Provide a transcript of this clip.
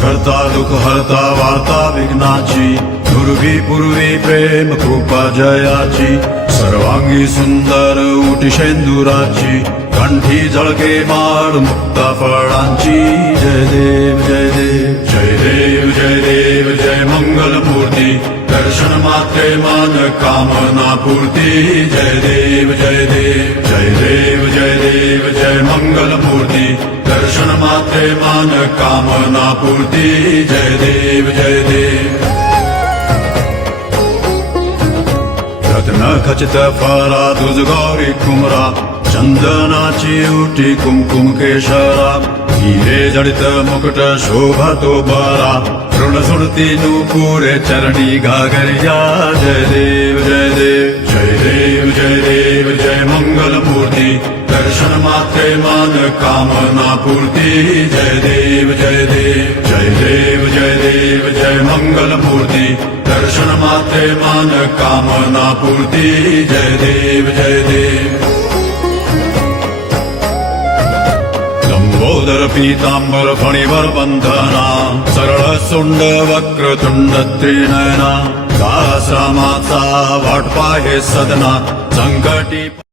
करता दुःख हरता वार्ता विघ्नाची, पूर्वी पूर्वी प्रेम कृपा जयाची, सर्वांगी सुंदर उटी शेंदुराची, कंठी झळके माळ मुक्ता फळांची. जय देव जय देव जय देव जय देव जय मंगल मूर्ती, दर्शन मात्रे मान कामना पूर्ती. जय देव जय देव जय देव जय देव जय मंगल मूर्ती, दर्शन मात्रे मान कामना पूर्ती. जय देव जय देव. रत्न खचित फरा तुझ गौरी कुमरा, चंदनाची उटी कुमकुम केशरा, हिरे जडित मुकुट शोभा तो बरा, ऋण सुरती नूपुरे चरणी घागरिया. जय देव जय देव जय देव जय देव जय मंगल मूर्ती, दर्शन मात्रे मान कामना पूर्ती. जय देव जय देव जय देव जय देव जय मंगल मूर्ती, दर्शन मात्रे मान कामना पूर्ती. जय देव जय देव. लंबोदर पीतांबर फणीवर बंधना, सरळ सुंड वक्रतुंड त्रिनयना, दासरामाचा वाट पाहे सदना, संकटी